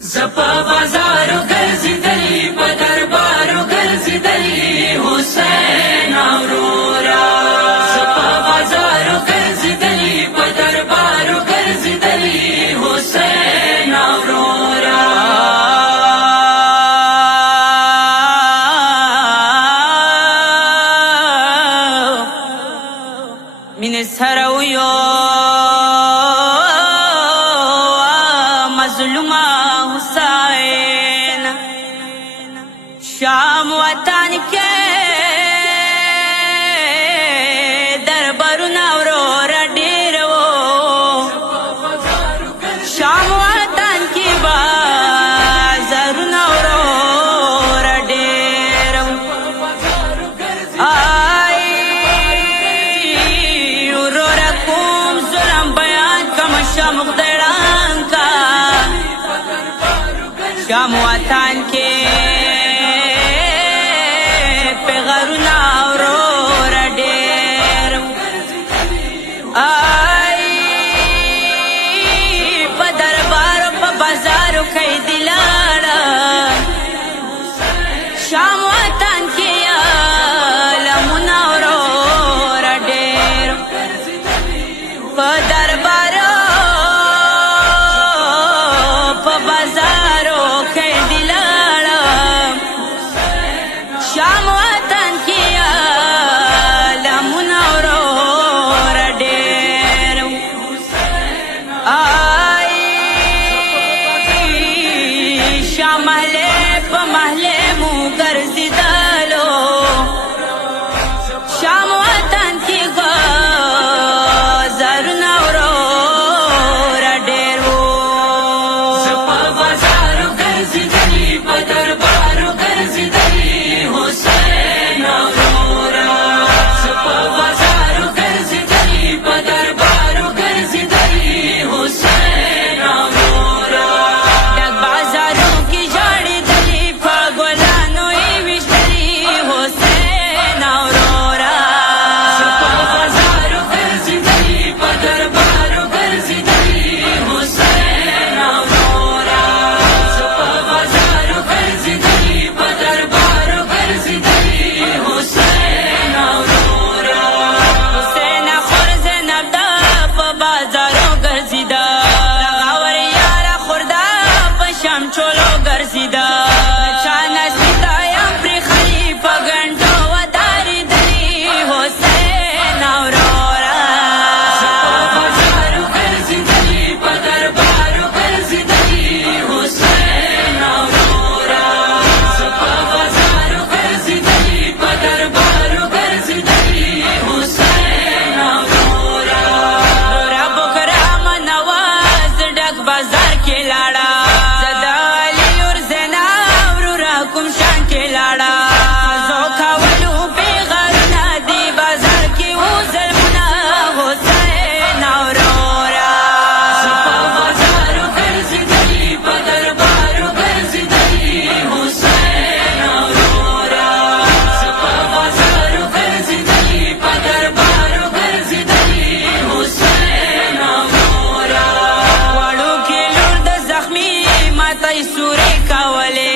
زپا بازارو ګرځېدلی په دربارو ګرځېدلی حسین اورورا زپا بازارو ګرځېدلی په دربارو ګرځېدلی حسین اورورا مینې سره ویو مظلومه حسین شام وطن کې دربارونه وروره ډېر وو شام وطن کې بازارونه وروره ډېر وو وروره کوم ظلم بیان کم شام خدای ړانګه شام وطن کې پیغارونه وروره ډېر په دربارو په بازارو کې دې لاړه شام وطن کې علمونه وروره ډېر په دربارو په بازارو کې دې لاړه شام وطن کې علمونه وروره ډېر شام محلې په محلې مو ګرځېدلو شام وطن کې بازارونه وروره ډېر وو زپا بازارو ګرځېدلی په دربارو ګرځېدلی حسین اورورا زپا بازارو ګرځېدلی په دربارو ګرځېدلی حسین اورورا ډک بازارو کې ژړېدلي په ګلانو یې ویشتلي حسین اورورا زپا بازارو ګرځېدلی په دربارو ګرځېدلی حسین اورورا زپا بازارو ګرځېدلی په دربارو ګرځېدلی حسین اورورا حسین خور زینب دا په بازارو ګرځېده غاور یاره خورده په شام چولو ګرځېده چا نصیده یم پرې خلیفه ګنډو ودارېدلي حسین اورورا زپا بازارو ګرځېدلی په دربارو ګرځېدلی حسین اورورا زپا بازارو ګرځېدلی په دربارو ګرځېدلی حسین اورورا نورا بکرام نواز ډک بازار کې لاړه زه د علي لور زینب ورورا کوم شان کې لاړه زو کولو پیغارونه دې بازار کې و ظلمونه حسین اورورا زپا بازارو ګرځېدلی په دربارو ګرځېدلی حسین اورورا زپا بازارو ګرځېدلی په دربارو ګرځېدلی حسین اورورا وړو کې لور د زخمي ماته یې سورې کولې